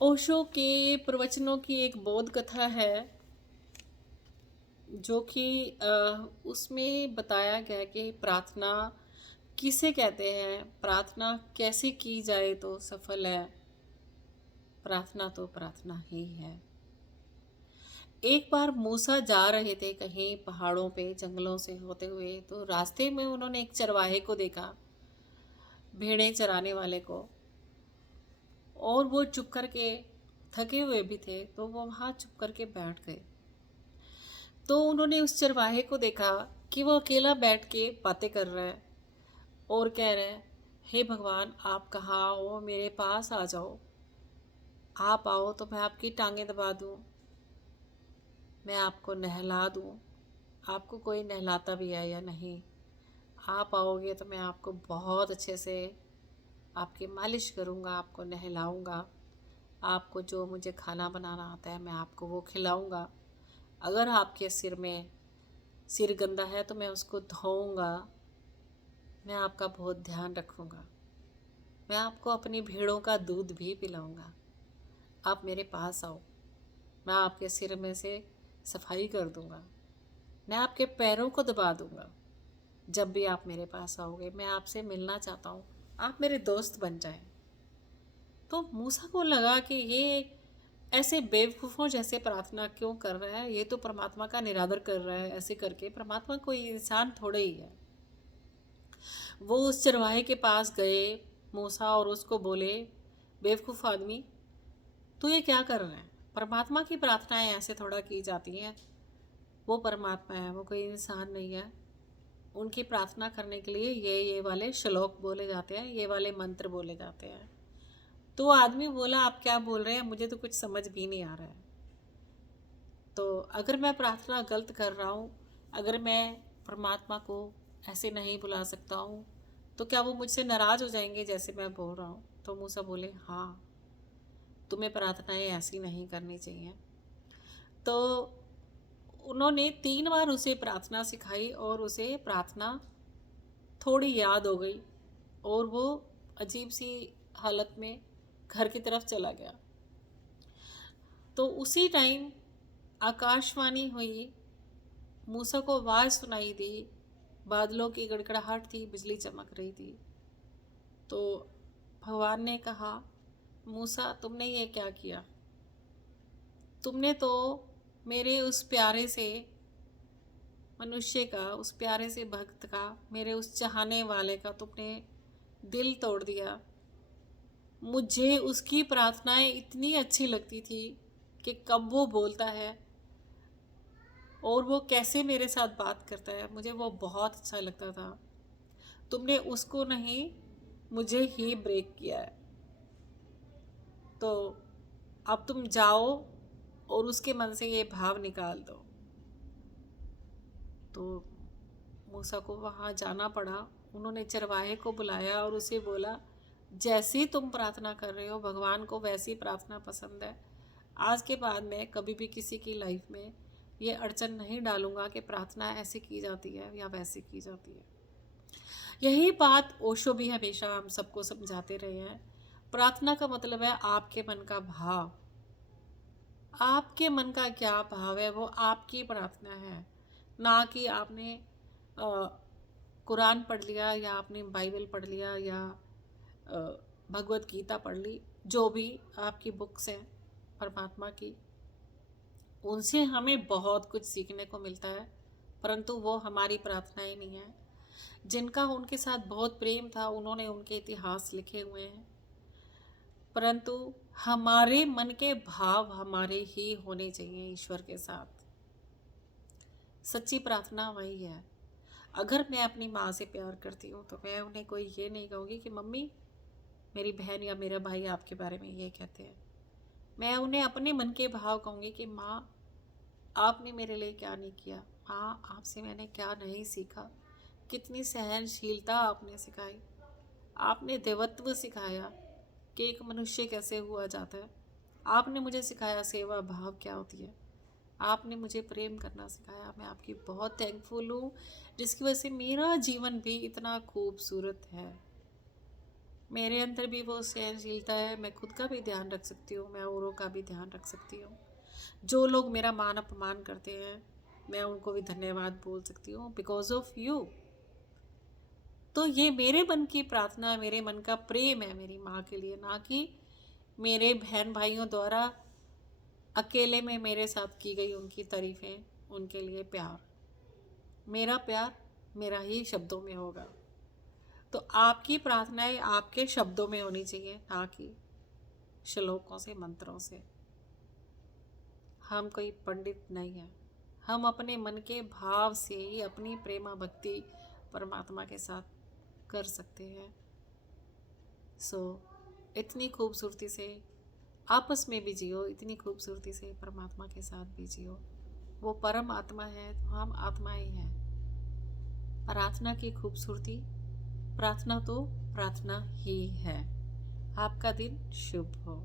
ओशो के प्रवचनों की एक बोध कथा है जो कि उसमें बताया गया कि प्रार्थना किसे कहते हैं, प्रार्थना कैसे की जाए तो सफल है। प्रार्थना तो प्रार्थना ही है। एक बार मूसा जा रहे थे कहीं पहाड़ों पे जंगलों से होते हुए, तो रास्ते में उन्होंने एक चरवाहे को देखा, भेड़ें चराने वाले को। और वो चुप करके, थके हुए भी थे, तो वो वहाँ चुप करके बैठ गए। तो उन्होंने उस चरवाहे को देखा कि वो अकेला बैठ के बातें कर रहा है और कह रहा है, हे भगवान, आप कहाँ हो, मेरे पास आ जाओ। आप आओ तो मैं आपकी टांगें दबा दूँ, मैं आपको नहला दूँ। आपको कोई नहलाता भी है या नहीं, आप आओगे तो मैं आपको बहुत अच्छे से आपकी मालिश करूँगा, आपको नहलाऊँगा। आपको जो मुझे खाना बनाना आता है मैं आपको वो खिलाऊँगा। अगर आपके सिर गंदा है तो मैं उसको धोऊँगा। मैं आपका बहुत ध्यान रखूँगा। मैं आपको अपनी भेड़ों का दूध भी पिलाऊँगा। आप मेरे पास आओ, मैं आपके सिर में से सफाई कर दूँगा। मैं आपके पैरों को दबा दूँगा। जब भी आप मेरे पास आओगे मैं आपसे मिलना चाहता हूँ, आप मेरे दोस्त बन जाएं। तो मूसा को लगा कि ये ऐसे बेवकूफ़ों जैसे प्रार्थना क्यों कर रहा है, ये तो परमात्मा का निरादर कर रहा है। ऐसे करके परमात्मा कोई इंसान थोड़े ही है। वो उस चरवाहे के पास गए मूसा और उसको बोले, बेवकूफ़ आदमी, तू ये क्या कर रहा है? परमात्मा की प्रार्थनाएं ऐसे थोड़ा की जाती हैं। वो परमात्मा है, वो कोई इंसान नहीं है। उनकी प्रार्थना करने के लिए ये वाले श्लोक बोले जाते हैं, ये वाले मंत्र बोले जाते हैं। तो आदमी बोला, आप क्या बोल रहे हैं, मुझे तो कुछ समझ भी नहीं आ रहा है। तो अगर मैं प्रार्थना गलत कर रहा हूँ, अगर मैं परमात्मा को ऐसे नहीं बुला सकता हूँ, तो क्या वो मुझसे नाराज़ हो जाएंगे जैसे मैं बोल रहा हूँ? तो मूसा बोले, हाँ, तुम्हें प्रार्थनाएं ऐसी नहीं करनी चाहिए। तो उन्होंने 3 बार उसे प्रार्थना सिखाई और उसे प्रार्थना थोड़ी याद हो गई और वो अजीब सी हालत में घर की तरफ चला गया। तो उसी टाइम आकाशवाणी हुई, मूसा को आवाज़ सुनाई दी, बादलों की गड़गड़ाहट थी, बिजली चमक रही थी। तो भगवान ने कहा, मूसा, तुमने ये क्या किया? तुमने तो मेरे उस प्यारे से मनुष्य का, उस प्यारे से भक्त का, मेरे उस चाहने वाले का तुमने दिल तोड़ दिया। मुझे उसकी प्रार्थनाएं इतनी अच्छी लगती थी कि कब वो बोलता है और वो कैसे मेरे साथ बात करता है, मुझे वो बहुत अच्छा लगता था। तुमने उसको नहीं, मुझे ही ब्रेक किया है। तो अब तुम जाओ और उसके मन से ये भाव निकाल दो। तो मूसा को वहाँ जाना पड़ा। उन्होंने चरवाहे को बुलाया और उसे बोला, जैसी तुम प्रार्थना कर रहे हो भगवान को वैसी प्रार्थना पसंद है। आज के बाद मैं कभी भी किसी की लाइफ में ये अड़चन नहीं डालूंगा कि प्रार्थना ऐसे की जाती है या वैसे की जाती है। यही बात ओशो भी हमेशा हम सबको समझाते रहे हैं। प्रार्थना का मतलब है आपके मन का भाव। आपके मन का क्या भाव है, वो आपकी प्रार्थना है। ना कि आपने कुरान पढ़ लिया या आपने बाइबल पढ़ लिया या भगवत गीता पढ़ ली, जो भी आपकी बुक्स हैं परमात्मा की, उनसे हमें बहुत कुछ सीखने को मिलता है, परंतु वो हमारी प्रार्थनाएं नहीं है। जिनका उनके साथ बहुत प्रेम था उन्होंने उनके इतिहास लिखे हुए हैं, परंतु हमारे मन के भाव हमारे ही होने चाहिए ईश्वर के साथ। सच्ची प्रार्थना वही है। अगर मैं अपनी माँ से प्यार करती हूँ तो मैं उन्हें कोई ये नहीं कहूँगी कि मम्मी, मेरी बहन या मेरा भाई आपके बारे में ये कहते हैं। मैं उन्हें अपने मन के भाव कहूँगी कि माँ, आपने मेरे लिए क्या नहीं किया। माँ, आपसे मैंने क्या नहीं सीखा। कितनी सहनशीलता आपने सिखाई। आपने देवत्व सिखाया कि एक मनुष्य कैसे हुआ जाता है। आपने मुझे सिखाया सेवा भाव क्या होती है। आपने मुझे प्रेम करना सिखाया। मैं आपकी बहुत थैंकफुल हूँ, जिसकी वजह से मेरा जीवन भी इतना खूबसूरत है। मेरे अंदर भी वो सहनशीलता है, मैं खुद का भी ध्यान रख सकती हूँ, मैं औरों का भी ध्यान रख सकती हूँ। जो लोग मेरा मान अपमान करते हैं, मैं उनको भी धन्यवाद बोल सकती हूँ, बिकॉज ऑफ यू। तो ये मेरे मन की प्रार्थना, मेरे मन का प्रेम है मेरी माँ के लिए, ना कि मेरे बहन भाइयों द्वारा अकेले में मेरे साथ की गई उनकी तारीफ़ें, उनके लिए प्यार। मेरा प्यार मेरा ही शब्दों में होगा। तो आपकी प्रार्थनाएं आपके शब्दों में होनी चाहिए, ना कि श्लोकों से, मंत्रों से। हम कोई पंडित नहीं हैं, हम अपने मन के भाव से ही अपनी प्रेमा भक्ति परमात्मा के साथ कर सकते हैं। सो इतनी खूबसूरती से आपस में भी जियो, इतनी खूबसूरती से परमात्मा के साथ भी जियो। वो परम आत्मा है तो हम आत्माएं हैं। प्रार्थना की खूबसूरती, प्रार्थना तो प्रार्थना ही है। आपका दिन शुभ हो।